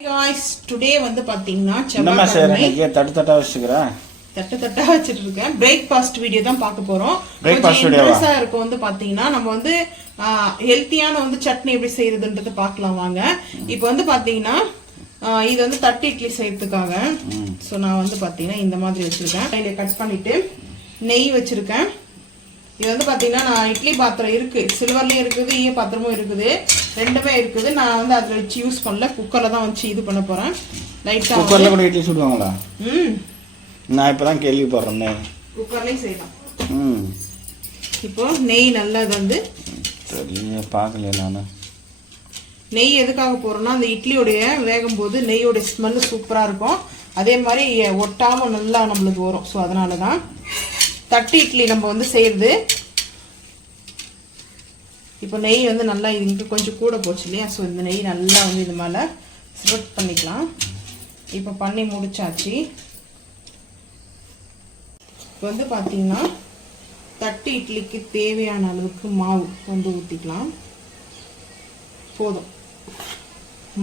guys, today வந்து பாத்தீங்கன்னா என்னமா செய்றீங்க? தட்டா வச்சிருக்கா. தட்டா வச்சிட்டு இருக்கேன். பிரேக்ஃபாஸ்ட் வீடியோ தான் பார்க்க போறோம். பிரேக்ஃபாஸ்ட் வீடியோவா? இன்ட்ரெஸ்டா இருக்கு வந்து பாத்தீங்கன்னா நம்ம வந்து ஹெல்தியான வந்து சட்னி எப்படி செய்யறதுன்றத பார்க்கலாம் வாங்க. இப்போ வந்து பாத்தீங்கன்னா இது வந்து தட்டு இட்லி செய்யறதுக்காக சோ நான் வந்து பாத்தீங்கன்னா இந்த மாதிரி வச்சிருக்கேன். இதை கட் பண்ணிட்டு நெய் வச்சிருக்கேன். இது வந்து பாத்தீங்கன்னா நான் இட்லி பாத்திரம் இருக்கு, சில்வர்லயும் இருக்குது, ஈய பாத்திரமும் இருக்குது, ரெண்டுமே இருக்குது. நான் வந்து அதுல வச்சு யூஸ் பண்ணல, குக்கர்ல தான் வச்சு இது பண்ண போறேன். லைட்டா குக்கர்ல கூட இட்லி சுடுவாங்களா? நான் இப்பதான் கேள்விப்படுறேன். குக்கர்லயும் செய்யலாம். இப்போ நெய் நல்லா வந்து சரியா பார்க்கல நானு. நெய் எதுக்காக போறோம்னா அந்த இட்லியோடைய வேகும் போது நெய்யோட ஸ்மெல் சூப்பரா இருக்கும், அதே மாதிரி ஒட்டாம நல்லா நம்மளுக்கு வரும். ஸோ அதனாலதான் தட்டு இட்லி நம்ம வந்து செய்யறது. இப்போ நெய் வந்து நல்லா இது கொஞ்சம் கூட போச்சு இல்லையா? ஸோ இந்த நெய் நல்லா வந்து இது மேலே ஸ்ப்ரெட் பண்ணிக்கலாம். இப்போ பண்ணி முடிச்சாச்சு. இப்போ வந்து பார்த்தீங்கன்னா தட்டு இட்லிக்கு தேவையான அளவுக்கு மாவு வந்து ஊற்றிக்கலாம். போதும்.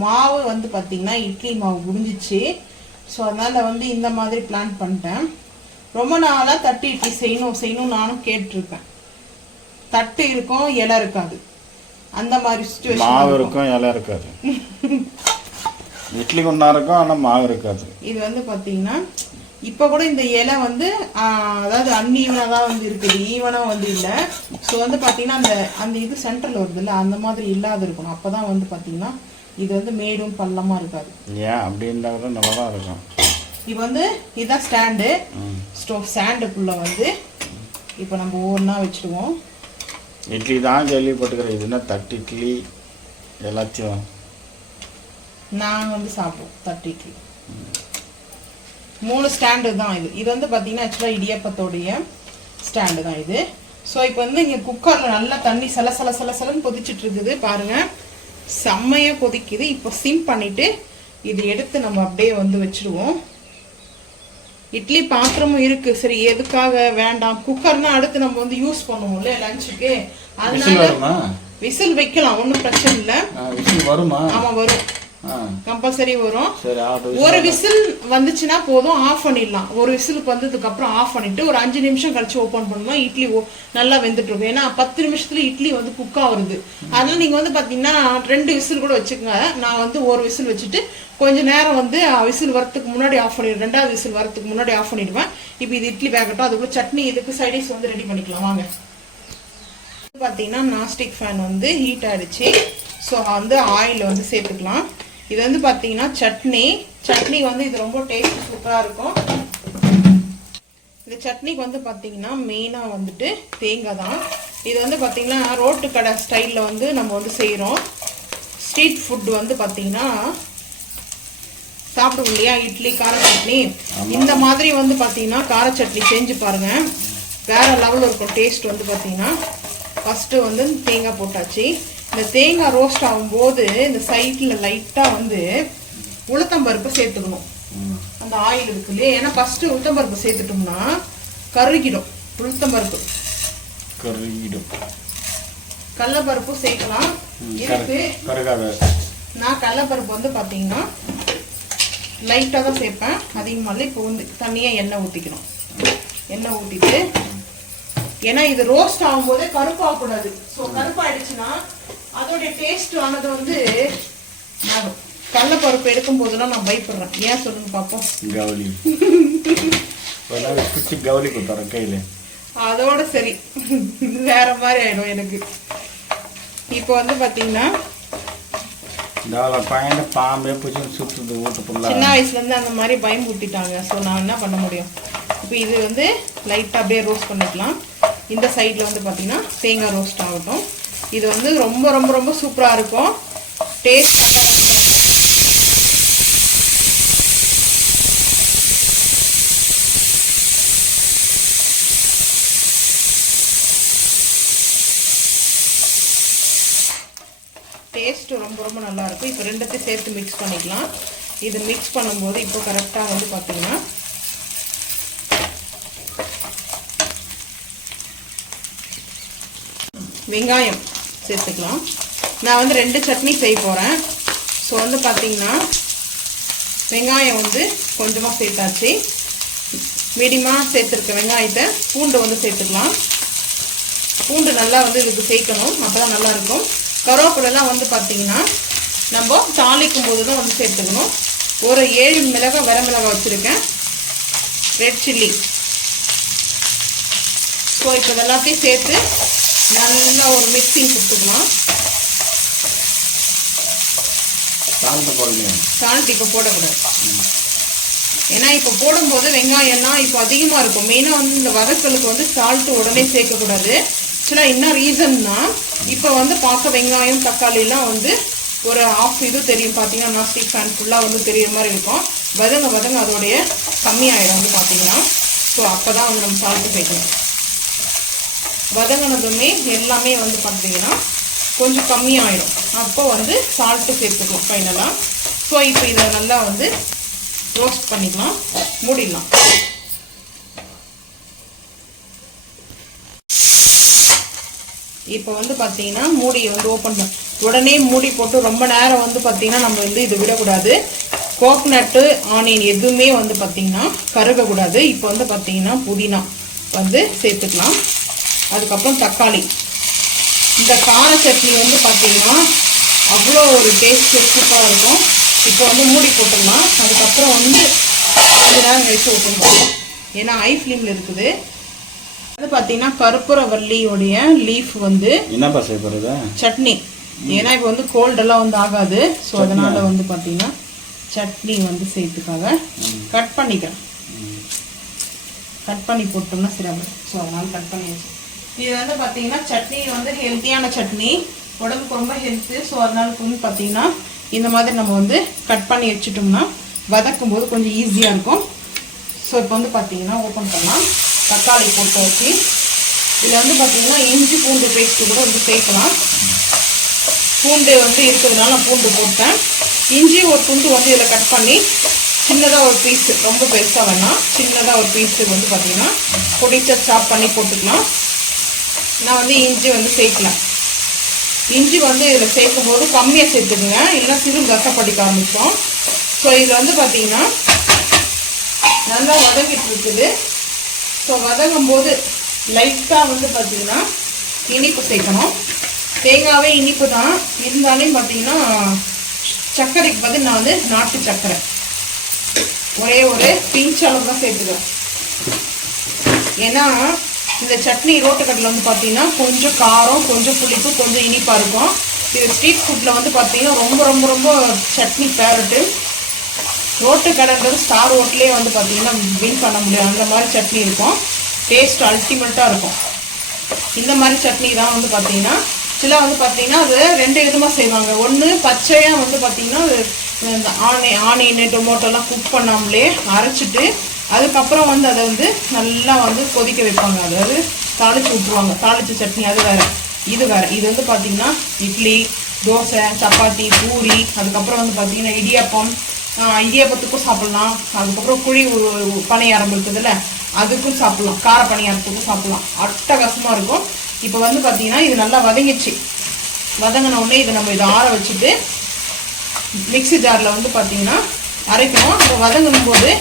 மாவு வந்து பார்த்தீங்கன்னா இட்லி மாவு முடிஞ்சிச்சு. ஸோ அதனால் வந்து இந்த மாதிரி பிளான் பண்ணிட்டேன். ரொம்ப நாளாக தட்டு இட்லி செய்யணும் நானும் கேட்டிருக்கேன். தட்டு இருக்கும், இலை இருக்காது, அந்த மாதிரி சிச்சுவேஷன். மாவு இருக்கும், இலை இருக்காது. இட்லி கொண்டா இருக்கும், ஆனால் மாவு இருக்காது. இது வந்து பார்த்தீங்கன்னா இப்போ கூட இந்த இலை வந்து அதாவது அன்ஈவனாக தான் வந்து இருக்குது, ஈவனாக வந்து இல்லை. ஸோ வந்து பார்த்தீங்கன்னா அந்த இது சென்டரில் வருது இல்லை, அந்த மாதிரி இல்லாத இருக்கணும். அப்போ தான் வந்து பார்த்தீங்கன்னா இது வந்து மேடும் பள்ளமாக இருக்காது. ஏன் அப்படி இருந்தால் கூட நல்லா தான் இருக்கும். இப்போ வந்து இதுதான் ஸ்டாண்டு. ஸ்டாண்டுக்குள்ள வந்து இப்போ நம்ம ஒவ்வொன்றா வச்சுடுவோம். இட்லி தான் கேள்விப்பட்டுக்கிறேன், இதுனா தட்டு இட்லி எல்லாத்தையும் நாங்கள் வந்து சாப்பிடுவோம். தட்டு இட்லி 3 ஸ்டாண்டு தான் இது. இது வந்து பார்த்தீங்கன்னா ஆக்சுவலாக இடியப்பத்தோடைய ஸ்டாண்டு தான் இது. ஸோ இப்போ வந்து இங்கே குக்கரில் நல்லா தண்ணி சலன்னு கொதிச்சுட்டு இருக்குது பாருங்க, செம்மையாக கொதிக்குது. இப்போ சிம் பண்ணிட்டு இது எடுத்து நம்ம அப்படியே வந்து வச்சுடுவோம். இட்லி பாத்திரமும் இருக்கு, சரி எதுக்காக வேண்டாம், குக்கர்னா அடுத்து நம்ம வந்து யூஸ் பண்ணுவோம்ல லஞ்சுக்கு, அதனால விசில் வைக்கலாம், ஒன்றும் பிரச்சனை இல்லை. ஆமா வரும், கம்பல்சரி வரும். ஒரு விசில் வந்துச்சுன்னா போதும், ஆஃப் பண்ணிடலாம். ஒரு விசிலுக்கு வந்ததுக்கு அப்புறம் ஆஃப் பண்ணிட்டு ஒரு 5 நிமிஷம் கழிச்சு ஓப்பன் பண்ணோம்னா இட்லி நல்லா வெந்துட்டு இருக்கும். ஏன்னா 10 நிமிஷத்துல இட்லி வந்து குக்கா வருது. அதனால நீங்க வந்து பாத்தீங்கன்னா 2 விசில் கூட வச்சுக்கோங்க. நான் வந்து ஒரு விசில் வச்சுட்டு கொஞ்ச நேரம் வந்து விசில் வரத்துக்கு முன்னாடி ஆஃப் பண்ணிடுவேன், 2வது விசில் வரத்துக்கு முன்னாடி ஆஃப் பண்ணிடுவேன். இப்போ இது இட்லி வேகட்டும், அதுக்குள்ள சட்னி இதுக்கு சைடிஸ் வந்து ரெடி பண்ணிக்கலாம் வாங்க. பாத்தீங்கன்னா நான்ஸ்டிக் ஃபேன் வந்து ஹீட் ஆயிடுச்சு. ஸோ வந்து ஆயில் வந்து சேர்த்துக்கலாம். இது வந்து பாத்தீங்கன்னா சட்னி வந்து இது ரொம்ப டேஸ்ட் சூப்பரா இருக்கும். இந்த சட்னிக்கு வந்து பாத்தீங்கன்னா மெயினா வந்துட்டு தேங்காய் தான். இது வந்து பாத்தீங்கன்னா ரோட்டு கடை ஸ்டைல்ல வந்து நம்ம வந்து செய்யறோம். ஸ்ட்ரீட் ஃபுட் வந்து பாத்தீங்கன்னா சாப்பிடுவோம் இல்லையா, இட்லி கார சட்னி, இந்த மாதிரி வந்து பாத்தீங்கன்னா கார சட்னி செஞ்சு பாருங்க, வேற லெவல் இருக்கும் டேஸ்ட். வந்து பாத்தீங்கன்னா ஃபர்ஸ்ட் வந்து தேங்காய் போட்டாச்சு. இந்த தேங்காய் ரோஸ்ட் ஆகும்போது இந்த சைட்ல லைட்டா வந்து உளுத்தம்பருப்பு சேர்த்துக்கணும். அந்த ஆயில் இருக்கு இல்லையா, ஏன்னா ஃபர்ஸ்ட் உளுத்தம்பருப்பு சேர்த்துட்டோம்னா கருகிடும். உளுத்தம்பருப்பு கருகிடும். கடலைப்பருப்பு சேர்க்கலாம் இருக்கு. நான் கடலைப்பருப்பு வந்து பாத்தீங்கன்னா லைட்டா தான் சேர்ப்பேன், அதிகமாக. இப்போ வந்து தண்ணியா எண்ணெய் ஊற்றிக்கணும். எண்ணெய் ஊற்றிட்டு, ஏன்னா இது ரோஸ்ட் ஆகும்போதே கருப்பாகக்கூடாது. ஸோ கருப்பாயிடுச்சுன்னா அதோடைய டேஸ்ட் ஆனது வந்து கடலைப்பருப்பு எடுக்கும் போதெல்லாம் நான் பயப்படுறேன். ஏன் சொல்லுங்க பார்ப்போம். கவுளி கொடுத்துறேன் கையில, அதோட சரி வேற மாதிரி ஆயிடும் எனக்கு. இப்போ வந்து பாத்தீங்கன்னா சின்ன வயசுல இருந்து அந்த மாதிரி பயம் ஊட்டிட்டாங்க. ஸோ நான் என்ன பண்ண முடியும். இப்போ இது வந்து லைட்டா அப்படியே ரோஸ்ட் பண்ணிக்கலாம். இந்த சைட்ல வந்து பாத்தீங்கன்னா தேங்காய் ரோஸ்ட் ஆகட்டும். இது வந்து ரொம்ப ரொம்ப ரொம்ப சூப்பரா இருக்கும் டேஸ்ட். டேஸ்ட் ரொம்ப ரொம்ப நல்லா இருக்கும். இப்போ ரெண்டுத்தையும் சேர்த்து மிக்ஸ் பண்ணிக்கலாம். இது மிக்ஸ் பண்ணும்போது இப்போ கரெக்டா வந்து பாத்தீங்கன்னா வெங்காயம் சேர்த்துக்கலாம். நான் வந்து 2 சட்னி செய்ய போறேன். ஸோ வந்து பார்த்தீங்கன்னா வெங்காயம் வந்து கொஞ்சமாக சேர்த்தாச்சு. மீடியமாக சேர்த்துருக்க வெங்காயத்தை பூண்டு வந்து சேர்த்துக்கலாம். பூண்டு நல்லா வந்து இதுக்கு சேர்க்கணும், அப்போ தான் நல்லாயிருக்கும். கருவேப்பிலைலாம் வந்து பார்த்திங்கன்னா நம்ம தாளிக்கும் போது தான் வந்து சேர்த்துக்கணும். ஒரு 7 மிளகாய் வரமிளகாய் வச்சுருக்கேன், ரெட் சில்லி. ஸோ இப்போ எல்லாத்தையும் சேர்த்து நல்லா ஒரு மிக்சிங் கொடுத்துக்கலாம். சால்ட் இப்போ போடக்கூடாது, ஏன்னா இப்போ போடும்போது வெங்காயம்னா இப்போ அதிகமாக இருக்கும். மெயினாக வந்து இந்த வதக்கலுக்கு வந்து சால்ட்டு உடனே சேர்க்கக்கூடாது. ஆக்சுவலாக என்ன ரீசன்னா, இப்போ வந்து பார்க்க வெங்காயம் தக்காளிலாம் வந்து ஒரு ஆஃப் இது தெரியும் பார்த்தீங்கன்னா, நாஸ்டிக் ஃபேன் ஃபுல்லாக வந்து தெரியுற மாதிரி இருக்கும். வதங்க அதோடைய கம்மியாயிடும் வந்து பார்த்தீங்கன்னா. ஸோ அப்போ தான் வந்து நம்ம சால்ட்டு சேர்க்கணும். வதங்கினதுமே எல்லாமே வந்து பார்த்தீங்கன்னா கொஞ்சம் கம்மியாயிடும், அப்போ வந்து சால்ட்டு சேர்த்துக்கலாம் ஃபைனலாக. ஸோ இப்போ இதை நல்லா வந்து ரோஸ்ட் பண்ணிக்கலாம், மூடிடலாம். இப்போ வந்து பார்த்தீங்கன்னா மூடி வந்து ஓப்பன் பண்ண உடனே மூடி போட்டு ரொம்ப நேரம் வந்து பார்த்தீங்கன்னா நம்ம வந்து இது விடக்கூடாது. கோகனட்டு ஆனியன் எதுவுமே வந்து பார்த்தீங்கன்னா கருகக்கூடாது. இப்போ வந்து பார்த்தீங்கன்னா புதினா வந்து சேர்த்துக்கலாம். அதுக்கப்புறம் தக்காளி. இந்த கார சட்னி வந்து பார்த்தீங்கன்னா அவ்வளோ ஒரு டேஸ்ட் சூப்பராக இருக்கும். இப்போ வந்து மூடி போட்டுடலாம். அதுக்கப்புறம் வந்து கொஞ்ச நேரம் கழிச்சு ஊற்றணும், ஏன்னா ஹை ஃப்ளேமில் இருக்குது. அது பார்த்தீங்கன்னா கற்பூரவல்லியோடைய லீஃப் வந்து என்னப்பா செய்ய போகிறது? சட்னி. ஏன்னா இப்போ வந்து கோல்டெல்லாம் வந்து ஆகாது. ஸோ அதனால வந்து பார்த்தீங்கன்னா சட்னி வந்து சேர்த்துக்காக கட் பண்ணிக்கிறேன். கட் பண்ணி போட்டோம்னா சரியாகும். ஸோ அதனால கட் பண்ணியாச்சு. இது வந்து பார்த்தீங்கன்னா சட்னி வந்து ஹெல்த்தியான சட்னி, உடம்புக்கு ரொம்ப ஹெல்த்து. ஸோ அதனால வந்து பார்த்தீங்கன்னா இந்த மாதிரி நம்ம வந்து கட் பண்ணி வச்சுட்டோம்னா வதக்கும் போது கொஞ்சம் ஈஸியாக இருக்கும். ஸோ இப்போ வந்து பார்த்தீங்கன்னா ஓப்பன் பண்ணலாம். தக்காளி போட்டு வச்சு இதில் வந்து பார்த்தீங்கன்னா இஞ்சி பூண்டு பேஸ்ட்டு கூட வந்து சேர்க்கலாம். பூண்டு வந்து இருக்கிறதுனால பூண்டு போட்டேன். இஞ்சி ஒரு துண்டு வந்து இதில் கட் பண்ணி சின்னதாக ஒரு பீஸு, ரொம்ப பெருசாக வேணாம், சின்னதாக ஒரு பீஸு வந்து பார்த்தீங்கன்னா பொடிச்சா சாப் பண்ணி போட்டுக்கலாம். நான் வந்து இஞ்சி வந்து சேர்க்கலாம். இஞ்சி வந்து இதில் சேர்க்கும் போது கம்மியாக சேர்த்துக்குங்க, இல்லைன்னா சிறு கசப்படிக்க ஆரம்பிச்சோம். ஸோ இதில் வந்து பார்த்தீங்கன்னா நல்லா வதங்கிட்டு இருக்குது. ஸோ வதங்கும் போது லைட்டாக வந்து பார்த்தீங்கன்னா இனிப்பு சேர்க்கணும். தேங்காவே இனிப்பு தான் இருந்தாலும் பார்த்தீங்கன்னா சர்க்கரைக்கு பதில் நான் வந்து நாட்டு சர்க்கரை ஒரே ஒரு பிஞ்ச் அளவு தான் சேர்த்துக்கிறேன். ஏன்னா இந்த சட்னி ரோட்டுக்கட்டில் வந்து பார்த்தீங்கன்னா கொஞ்சம் காரம், கொஞ்சம் புளிப்பு, கொஞ்சம் இனிப்பாக இருக்கும். இது ஸ்ட்ரீட் ஃபுட்டில் வந்து பார்த்தீங்கன்னா ரொம்ப ரொம்ப ரொம்ப சட்னி ஃபேவரட்டு. ரோட்டு கடைன்றது ஸ்டார் ஹோட்டலே வந்து பார்த்தீங்கன்னா வின் பண்ண முடியாது, அந்த மாதிரி சட்னி இருக்கும். டேஸ்ட் அல்டிமேட்டாக இருக்கும். இந்த மாதிரி சட்னி தான் வந்து பார்த்தீங்கன்னா ஆக்சுவலாக வந்து பார்த்தீங்கன்னா அது 2 விதமாக செய்வாங்க. ஒன்று பச்சையாக வந்து பார்த்தீங்கன்னா இந்த ஆனியன் டொமேட்டோலாம் குக் பண்ணாமலே அரைச்சிட்டு அதுக்கப்புறம் வந்து அதை வந்து நல்லா வந்து கொதிக்க வைப்பாங்க, அதாவது தாளித்து விட்டுருவாங்க. தாளித்து சட்னி அது வேறு, இது வேறு. இது வந்து பார்த்தீங்கன்னா இட்லி, தோசை, சப்பாத்தி, பூரி, அதுக்கப்புறம் வந்து பார்த்தீங்கன்னா இடியாப்பத்துக்கும் சாப்பிட்லாம். அதுக்கப்புறம் குழி பணியாரம் இருக்குதுல்ல அதுக்கும் சாப்பிட்லாம், கார பணியாரத்துக்கும் சாப்பிட்லாம். அட்டகாசமாக இருக்கும். இப்போ வந்து பார்த்தீங்கன்னா இது நல்லா வதங்கிச்சு. வதங்கின உடனே இதை நம்ம இதை ஆற வச்சுட்டு மிக்ஸி ஜாரில் வந்து பார்த்தீங்கன்னா அரைக்கணும். இப்போ வதங்கும் போது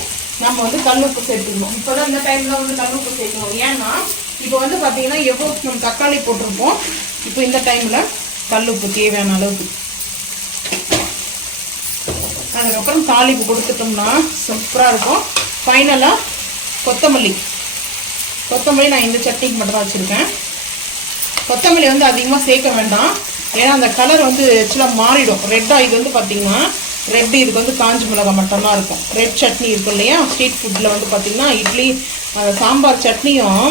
நம்ம வந்து கல்லுப்பு சேர்த்துக்கணும். இப்போ தான் இந்த டைமில் வந்து கல்லுப்பு சேர்க்கணும். ஏன்னா இப்போ வந்து பார்த்தீங்கன்னா எவ்வளோ நம்ம தக்காளி போட்டிருப்போம், இப்போ இந்த டைமில் கல்லுப்பு தேவையான அளவுக்கு. அதுக்கப்புறம் தாளிப்பு கொடுத்துட்டோம்னா சூப்பராக இருக்கும். ஃபைனலாக கொத்தமல்லி நான் இந்த சட்னிக்கு மட்டும் தான் வச்சுருக்கேன். கொத்தமல்லி வந்து அதிகமாக சேர்க்க வேண்டாம், ஏன்னா அந்த கலர் வந்து ஆக்சுவலாக மாறிடும் ரெட்டாக. இது வந்து பார்த்தீங்கன்னா ரெட், இதுக்கு வந்து காஞ்சி மிளகாய் மட்டும்தான் இருக்கும். ரெட் சட்னி இருக்கும் இல்லையா, ஸ்ட்ரீட் ஃபுட்டில் வந்து பார்த்தீங்கன்னா இட்லி சாம்பார் சட்னியும்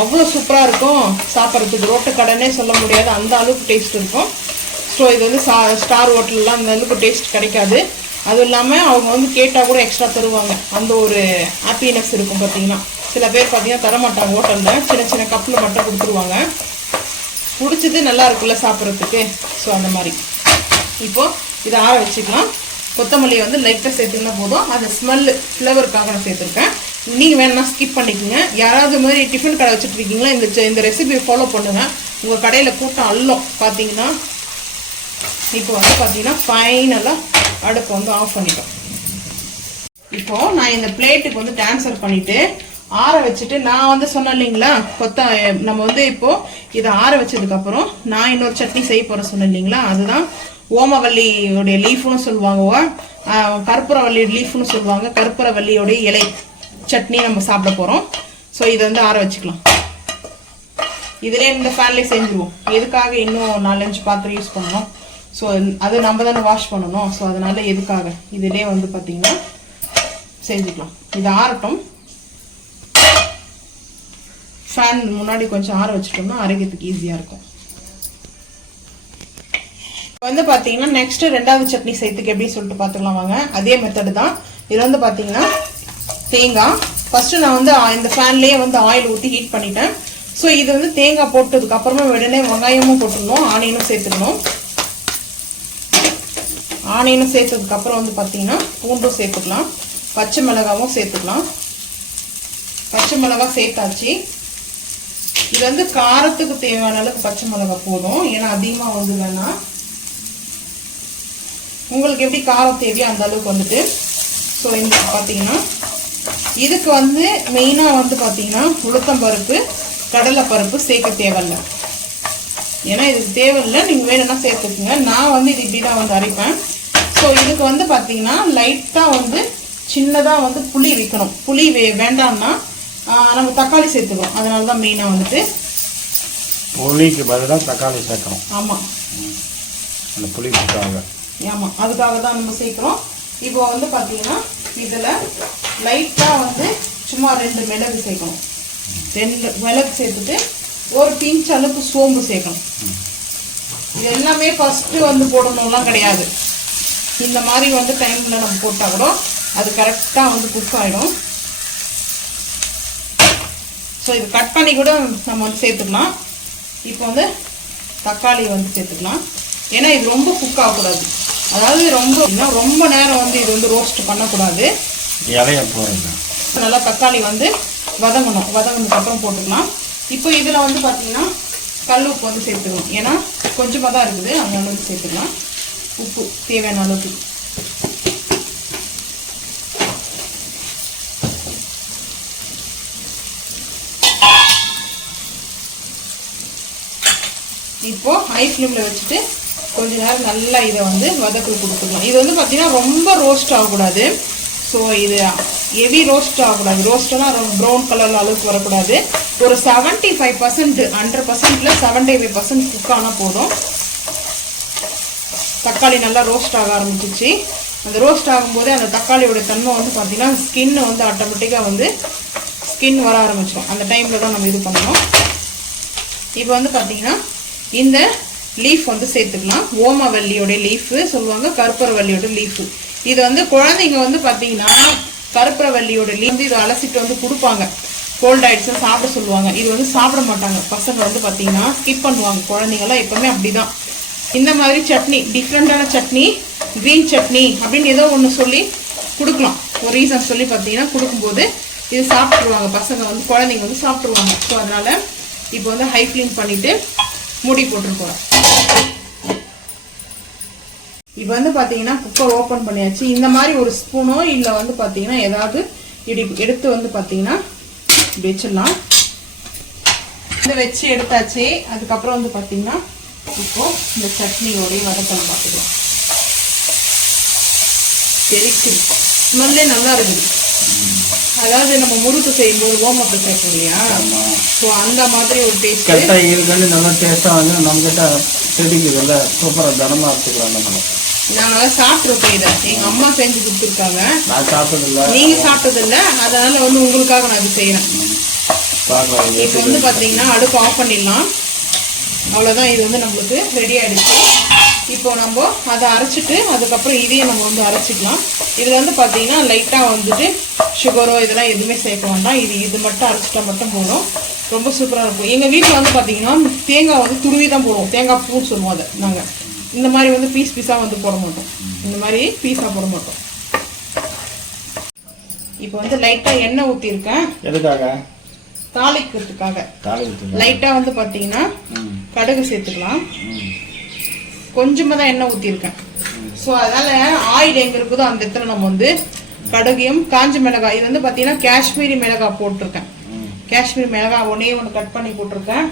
அவ்வளோ சூப்பராக இருக்கும் சாப்பிட்றதுக்கு. ரோட்டு கடைன்னே சொல்ல முடியாது, அந்த அளவுக்கு டேஸ்ட் இருக்கும். ஸோ இது வந்து ஸ்டார் ஹோட்டல்லாம் அந்த அளவுக்கு டேஸ்ட் கிடைக்காது. அதுவும் இல்லாமல் அவங்க வந்து கேட்டால் கூட எக்ஸ்ட்ரா தருவாங்க, அந்த ஒரு ஹாப்பினஸ் இருக்கும். பார்த்தீங்கன்னா சில பேர் பார்த்தீங்கன்னா தரமாட்டாங்க ஹோட்டலில், சின்ன சின்ன கப்பில் மட்டும் கொடுத்துருவாங்க. பிடிச்சது நல்லா இருக்குல்ல சாப்பிட்றதுக்கு. ஸோ அந்த மாதிரி இப்போது இதை ஆற வச்சுக்கலாம். கொத்தமல்லியை வந்து லைட்டாக சேர்த்துக்கினா போதும், அது ஸ்மெல்லு ஃப்ளேவருக்காக நான் சேர்த்துருக்கேன். நீங்கள் வேணும்னா ஸ்கிப் பண்ணிக்கோங்க. யாராவது மாதிரி டிஃபன் கடை வச்சுட்டு இருக்கீங்களா, இந்த ரெசிபியை ஃபாலோ பண்ணுங்கள். உங்கள் கடையில் கூட்டம் அள்ளும் பார்த்தீங்கன்னா. இப்போ வந்து பார்த்தீங்கன்னா ஃபைனலாக அடுப்பை வந்து ஆஃப் பண்ணிட்டோம். இப்போ நான் இந்த பிளேட்டுக்கு வந்து ட்ரான்ஸ்ஃபர் பண்ணிட்டு ஆற வச்சுட்டு நான் வந்து சொன்னேன் இல்லைங்களா நம்ம வந்து இப்போ இதை ஆற வச்சதுக்கு அப்புறம் நான் இன்னொரு சட்னி செய்ய போறேன் சொன்னேன் இல்லைங்களா, அதுதான் ஓமவல்லியோடைய லீஃப்னு சொல்லுவாங்க, கற்பூரவல்லி லீஃப்னு சொல்லுவாங்க, கற்பூரவல்லியோடைய இலை சட்னி நம்ம சாப்பிட போறோம். ஸோ இதை வந்து ஆற வச்சுக்கலாம். இதுலேயே இந்த ஃபேன்லேயே செஞ்சுருவோம். எதுக்காக இன்னும் 4-5 பாத்திரம் யூஸ் பண்ணணும்? ஸோ அது நம்ம தானே வாஷ் பண்ணணும். ஸோ அதனால எதுக்காக இதுலேயே வந்து பார்த்தீங்கன்னா செஞ்சுக்கலாம். இது ஆறட்டும். ஃபேன் முன்னாடி கொஞ்சம் ஆற வச்சுட்டோம்னா அரைக்கிறதுக்கு ஈஸியாக இருக்கும். வந்து பார்த்தீங்கன்னா நெக்ஸ்ட் 2வது சட்னி செய்யறதுக்கு எப்படி சொல்லிட்டு பார்த்துக்கலாம் வாங்க. அதே மெத்தடு தான். இது வந்து பார்த்தீங்கன்னா தேங்காய் ஃபர்ஸ்ட் நான் வந்து இந்த ஃபேன்லேயே வந்து ஆயில் ஊற்றி ஹீட் பண்ணிட்டேன். ஸோ இது வந்து தேங்காய் போட்டதுக்கு அப்புறமா உடனே வெங்காயமும் போட்டுடணும், ஆனியனும் சேர்த்துக்கணும். ஆனியனும் சேர்த்ததுக்கு அப்புறம் வந்து பார்த்தீங்கன்னா பூண்டும் சேர்த்துக்கலாம், பச்சை மிளகாவும் சேர்த்துக்கலாம். பச்சை மிளகாய் சேர்த்தாச்சு. இது வந்து காரத்துக்கு தேவையான அளவுக்கு பச்சை மிளகாய் போதும், ஏன்னா அதிகமாக வந்து வேணாம். உங்களுக்கு எப்படி காரம் தேவையோ அந்த அளவுக்கு வந்துட்டு. ஸோ இந்த பார்த்தீங்கன்னா இதுக்கு வந்து மெயினாக வந்து பார்த்தீங்கன்னா உளுத்தம்பருப்பு கடலைப்பருப்பு சேர்க்க தேவையில்லை, ஏன்னா இதுக்கு தேவையில்லை. நீங்கள் வேணும்னா சேர்த்துக்குங்க. நான் வந்து இது இப்படி தான் வந்து அரைப்பேன். ஸோ இதுக்கு வந்து பார்த்தீங்கன்னா லைட்டாக வந்து சின்னதாக வந்து புளி வைக்கணும். புளி வேண்டாம்னா நம்ம தக்காளி சேர்த்துக்கணும். அதனால தான் மெயினாக வந்துட்டு புளிக்கு பதிலாக தக்காளி சேர்க்கணும். ஆமாம், அந்த புளிப்புக்காக. ஆமாம், அதுக்காக தான் நம்ம சேர்க்குறோம். இப்போ வந்து பார்த்தீங்கன்னா இதில் லைட்டாக வந்து சும்மா 2 மிளகு சேர்க்கணும். 2 மிளகு சேர்த்துட்டு ஒரு பிஞ்ச் அளவுக்கு சோம்பு சேர்க்கணும். இது எல்லாமே ஃபர்ஸ்ட் வந்து போடணும்லாம் கிடையாது. இந்த மாதிரி வந்து டைமில் நம்ம போட்டால் கூட அது கரெக்டாக வந்து குக் ஆகிடும். ஸோ இது கட் பண்ணி கூட நம்ம வந்து சேர்த்துக்கலாம். இப்போ வந்து தக்காளி வந்து சேர்த்துக்கலாம், ஏன்னா இது ரொம்ப குக் ஆகக்கூடாது. அதாவது ரொம்ப நேரம் வந்து இது வந்து ரோஸ்ட் பண்ணக்கூடாது. இலைய போடுங்க. நல்லா தக்காளி வந்து வதங்கணும். வதங்கினதுக்கு அப்புறம் போட்டுக்கலாம். இப்போ இதில் வந்து பார்த்தீங்கன்னா கல் உப்பு வந்து சேர்த்துக்கணும், ஏன்னா கொஞ்சமாக தான் இருக்குது, அந்த அளவுக்கு சேர்த்துக்கலாம். உப்பு தேவையான அளவுக்கு. இப்போ ஹை ஃப்ளேமில் வச்சுட்டு கொஞ்ச நேரம் நல்லா இதை வந்து வதக்கி கொடுத்துக்கலாம். இது வந்து பார்த்தீங்கன்னா ரொம்ப ரோஸ்ட் ஆகக்கூடாது. ஸோ இது ஹெவி ரோஸ்ட் ஆகக்கூடாது. ரோஸ்ட்லாம் ப்ரௌன் கலர் அளவுக்கு வரக்கூடாது. ஒரு 75%, 100%ல் 75% குக் ஆனால் போதும். தக்காளி நல்லா ரோஸ்ட் ஆக ஆரம்பிச்சிச்சு. அந்த ரோஸ்ட் ஆகும்போது அந்த தக்காளியோட தன்மை வந்து பார்த்தீங்கன்னா ஸ்கின் வந்து ஆட்டோமேட்டிக்காக வந்து ஸ்கின் வர ஆரம்பிச்சிடும். அந்த டைமில் தான் நம்ம இது பண்ணணும். இப்போ வந்து பார்த்தீங்கன்னா இந்த லீஃப் வந்து சேர்த்துக்கலாம். ஓமவல்லியோட லீஃபு சொல்லுவாங்க, கற்பூரவல்லியோட லீஃபு. இது வந்து குழந்தைங்க வந்து பார்த்தீங்கன்னா கற்பூரவல்லியோட லீஃப் வந்து இதை அலசிட்டு வந்து கொடுப்பாங்க. கோல்ட் ஆயிடுச்சுன்னா சாப்பிட சொல்லுவாங்க. இது வந்து சாப்பிட மாட்டாங்க பசங்க, வந்து பார்த்தீங்கன்னா ஸ்கிப் பண்ணுவாங்க. குழந்தைங்களாம் எப்பவுமே அப்படிதான். இந்த மாதிரி சட்னி, டிஃப்ரெண்டான சட்னி, க்ரீன் சட்னி அப்படின்னு ஏதோ ஒன்று சொல்லி கொடுக்கலாம். ஒரு ரீசன் சொல்லி பார்த்தீங்கன்னா கொடுக்கும்போது இது சாப்பிட்ருவாங்க பசங்க, வந்து குழந்தைங்க வந்து சாப்பிட்ருவாங்க. ஸோ அதனால இப்போ வந்து ஹை ஃப்ளேம் பண்ணிட்டு மூடி போட்டுருக்கோம். இப்போ வந்து பார்த்தீங்கன்னா குக்கர் ஓப்பன் பண்ணியாச்சு. இந்த மாதிரி ஒரு ஸ்பூனோ இல்லை வந்து பார்த்தீங்கன்னா ஏதாவது எடுத்து வந்து பார்த்தீங்கன்னா இப்படி வச்சிடலாம். இந்த வச்சு எடுத்தாச்சு. அதுக்கப்புறம் வந்து பார்த்தீங்கன்னா இப்போ இந்த சட்னியோடைய வதக்கம் பார்த்துக்கலாம். தெரிக்குது, ஸ்மெல்லே நல்லா இருக்குது. அதாவது நம்ம முறுக்கு செய்யும்போது ஓமப்பை சேர்க்கணும் இல்லையா, ஸோ அந்த மாதிரி ஒரு டேஸ்ட். கரெக்டாக இருக்குன்னு நல்லா டேஸ்ட்டாக வந்து நம்மகிட்ட தெரிக்குதுல்ல, சூப்பராக தனமாக எடுத்துக்கலாம். நம்ம நாங்கள் சாப்பிட்ருக்கோம். இதை எங்கள் அம்மா செஞ்சு கொடுத்துருக்காங்க. நான் சாப்பிட்டதில்ல, நீங்கள் சாப்பிட்டதில்ல, அதனால வந்து உங்களுக்காக நான் இது செய்கிறேன். இப்போ வந்து பார்த்தீங்கன்னா அடுப்பு ஆஃப் பண்ணிடலாம். அவ்வளோதான், இது வந்து நம்மளுக்கு ரெடி ஆகிடுச்சு. இப்போ நம்ம அதை அரைச்சிட்டு அதுக்கப்புறம் இதையும் நம்ம வந்து அரைச்சிக்கலாம். இதில் வந்து பார்த்தீங்கன்னா லைட்டாக வந்துட்டு சுகரோ இதெல்லாம் எதுவுமே சேர்க்க வேண்டாம். இது மட்டும் அரைச்சிட்டா மட்டும் போதும். ரொம்ப சூப்பராக இருக்கும். எங்கள் வீட்டில் வந்து பார்த்தீங்கன்னா தேங்காய் வந்து துருவி தான் போடுவோம். தேங்காய் பூ சொல்லுவோம் அதை நாங்கள். இந்த மாதிரி வந்து பீஸாக வந்து போட மாட்டோம். இந்த மாதிரி பீஸாக போட மாட்டோம். இப்போ வந்து லைட்டாக எண்ணெய் ஊற்றிருக்கேன். எதுக்காக? தாளிக்கிறதுக்காக. லைட்டாக வந்து பார்த்தீங்கன்னா கடுகு சேர்த்துக்கலாம். கொஞ்சமாக தான் எண்ணெய் ஊற்றிருக்கேன். ஸோ அதனால் ஆயில் எங்கே இருக்குதோ அந்த இடத்துல நம்ம வந்து கடுகையும் காஞ்ச மிளகாய். இது வந்து பார்த்தீங்கன்னா காஷ்மீரி மிளகாய் போட்டிருக்கேன். காஷ்மீரி மிளகாய் ஒன்று கட் பண்ணி போட்டிருக்கேன்.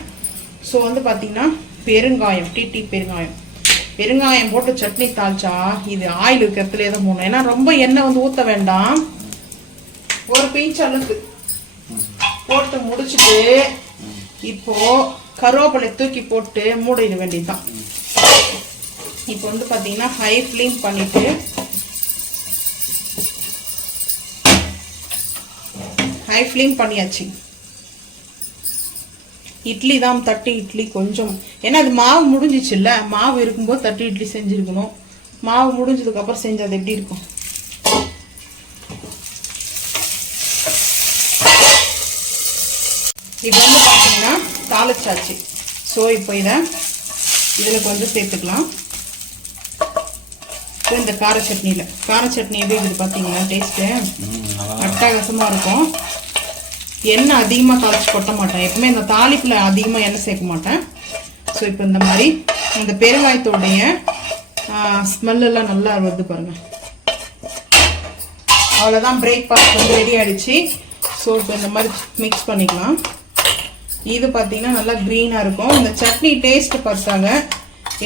ஸோ வந்து பார்த்தீங்கன்னா பெருங்காயம், டிடி பெருங்காயம். பெருங்காயம் போட்டு சட்னி தாளிச்சா இது ஆயில் இருக்கிறதுலே தான் போகணும். ஏன்னா ரொம்ப எண்ணெய் வந்து ஊற்ற வேண்டாம். ஒரு பிஞ்ச் அளவுக்கு போட்டு முடிச்சுட்டு இப்போ கருவேப்பிலை தூக்கி போட்டு மூடிட வேண்டியதுதான். இப்போ வந்து பார்த்தீங்கன்னா ஹை ஃப்ளேம் பண்ணிட்டு ஹை ஃப்ளேம் பண்ணியாச்சு. இட்லி தான், தட்டு இட்லி கொஞ்சம், ஏன்னா அது மாவு முடிஞ்சிச்சு இல்லை, மாவு இருக்கும்போது தட்டு இட்லி செஞ்சுருக்கணும். மாவு முடிஞ்சதுக்கப்புறம் செஞ்சு அது எப்படி இருக்கும். இப்போ வந்து பார்த்தீங்கன்னா தாளிச்சாச்சு. ஸோ இப்போ இதில் கொஞ்சம் சேர்த்துக்கலாம். இந்த கார சட்னியில் கார சட்னி எப்படி இருக்குது பார்த்தீங்களா? டேஸ்ட்டு அட்டகாசமாக இருக்கும். எண்ணெய் அதிகமாக தாளிச்சு கொட்ட மாட்டேன். எப்பவுமே இந்த தாளிப்பில் அதிகமாக எண்ணெய் சேர்க்க மாட்டேன். ஸோ இப்போ இந்த மாதிரி இந்த பெருங்காயத்தோடைய ஸ்மெல்லாம் நல்லா வருது பாருங்கள். அவ்வளோதான், பிரேக்ஃபாஸ்ட் வந்து ரெடி ஆகிடுச்சு. ஸோ இப்போ இந்த மாதிரி மிக்ஸ் பண்ணிக்கலாம். இது பார்த்தீங்கன்னா நல்லா க்ரீனாக இருக்கும். இந்த சட்னி டேஸ்ட் பார்த்தாங்க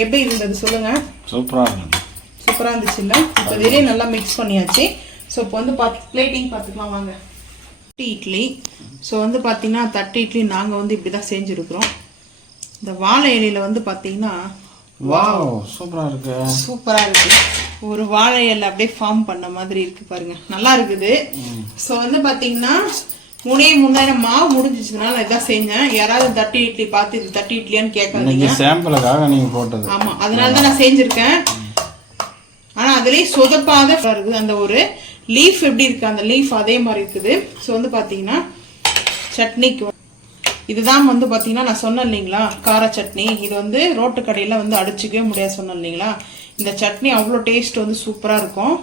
எப்படி இருந்தது சொல்லுங்கள்? சூப்பராக இருந்துச்சு இல்லை? இப்போ இதிலே நல்லா மிக்ஸ் பண்ணியாச்சு. ஸோ இப்போ வந்து பிளேட்டிங் பார்த்துக்கலாம் வாங்க. தட்டு இட்லி. ஸோ வந்து பார்த்தீங்கன்னா தட்டு இட்லி நாங்கள் வந்து இப்படி தான் செஞ்சுருக்குறோம். இந்த வாழை இலையில் வந்து பார்த்தீங்கன்னா சூப்பராக இருக்கு. ஒரு வாழை இலை அப்படியே ஃபார்ம் பண்ண மாதிரி இருக்கு பாருங்க, நல்லா இருக்குது. ஸோ வந்து பார்த்தீங்கன்னா 3 மாவு முடிஞ்சிச்சுனால இதான் செஞ்சேன். யாராவது தட்டு இட்லி பார்த்து இது தட்டு இட்லியான்னு கேட்காதீங்க, சாம்பிளுக்காக நீங்கள் போட்டது. ஆமாம், அதனால தான் நான் செஞ்சுருக்கேன். ஆனால் அதுலேயே சொதப்பாத இருக்குது. அந்த ஒரு லீஃப் எப்படி இருக்கு, அந்த லீஃப் அதே மாதிரி இருக்குது. ஸோ வந்து பார்த்தீங்கன்னா சட்னிக்கு இதுதான் வந்து பார்த்தீங்கன்னா நான் சொன்னேன் இல்லைங்களா, கார சட்னி. இது வந்து ரோட்டு கடையில் வந்து அடிச்சுக்கவே முடியாது சொன்னேன் இல்லைங்களா. இந்த சட்னி அவ்வளோ டேஸ்ட் வந்து சூப்பராக இருக்கும்.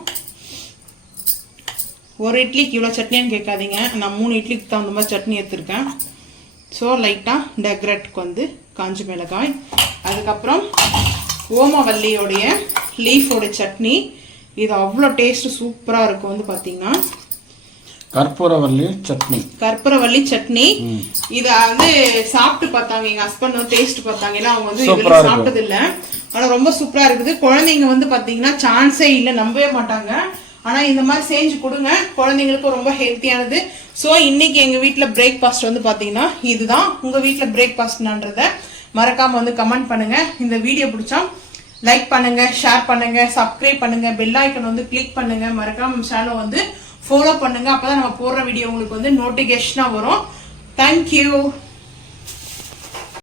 ஒரு இட்லிக்கு இவ்வளோ சட்னின்னு கேட்காதீங்க, நான் 3 இட்லிக்கு தகுந்த மாதிரி சட்னி எடுத்துருக்கேன். ஸோ லைட்டாக டெக்ரேட்டுக்கு வந்து காஞ்ச மிளகாய், அதுக்கப்புறம் ஓமவல்லியோடைய லீஃபோட சட்னி. இது அவ்வளோ டேஸ்ட் சூப்பராக இருக்கும். வந்து பார்த்தீங்கன்னா கற்பூரவல்லி சட்னி. இத வந்து சாப்பிட்டு பார்த்தாங்க எங்க ஹஸ்பண்ட், டேஸ்ட் பார்த்தாங்க. ஏன்னா அவங்க வந்து இதுல சாப்பிட்டது இல்ல, ஆனா ரொம்ப சூப்பரா இருக்குது. குழந்தைங்க வந்து பாத்தீங்கன்னா சான்ஸே இல்ல, நம்பவே மாட்டாங்க. ஆனா இந்த மாதிரி செஞ்சு கொடுங்க, குழந்தைங்களுக்கு ரொம்ப ஹெல்த்தியானது. ஸோ இன்னைக்கு எங்க வீட்டுல பிரேக்ஃபாஸ்ட் வந்து பாத்தீங்கன்னா இதுதான். உங்க வீட்டுல பிரேக்ஃபாஸ்ட்ன்றத மறக்காம வந்து கமெண்ட் பண்ணுங்க. இந்த வீடியோ பிடிச்சா லைக் பண்ணுங்க, ஷேர் பண்ணுங்க, சப்ஸ்கிரைப் பண்ணுங்க, பெல் ஐக்கன் வந்து கிளிக் பண்ணுங்க. மறக்காம சேனலை வந்து ஃபாலோ பண்ணுங்க. அப்பதான் நம்ம போடுற வீடியோ உங்களுக்கு வந்து நோட்டிபிகேஷனா வரும். தேங்க்யூ.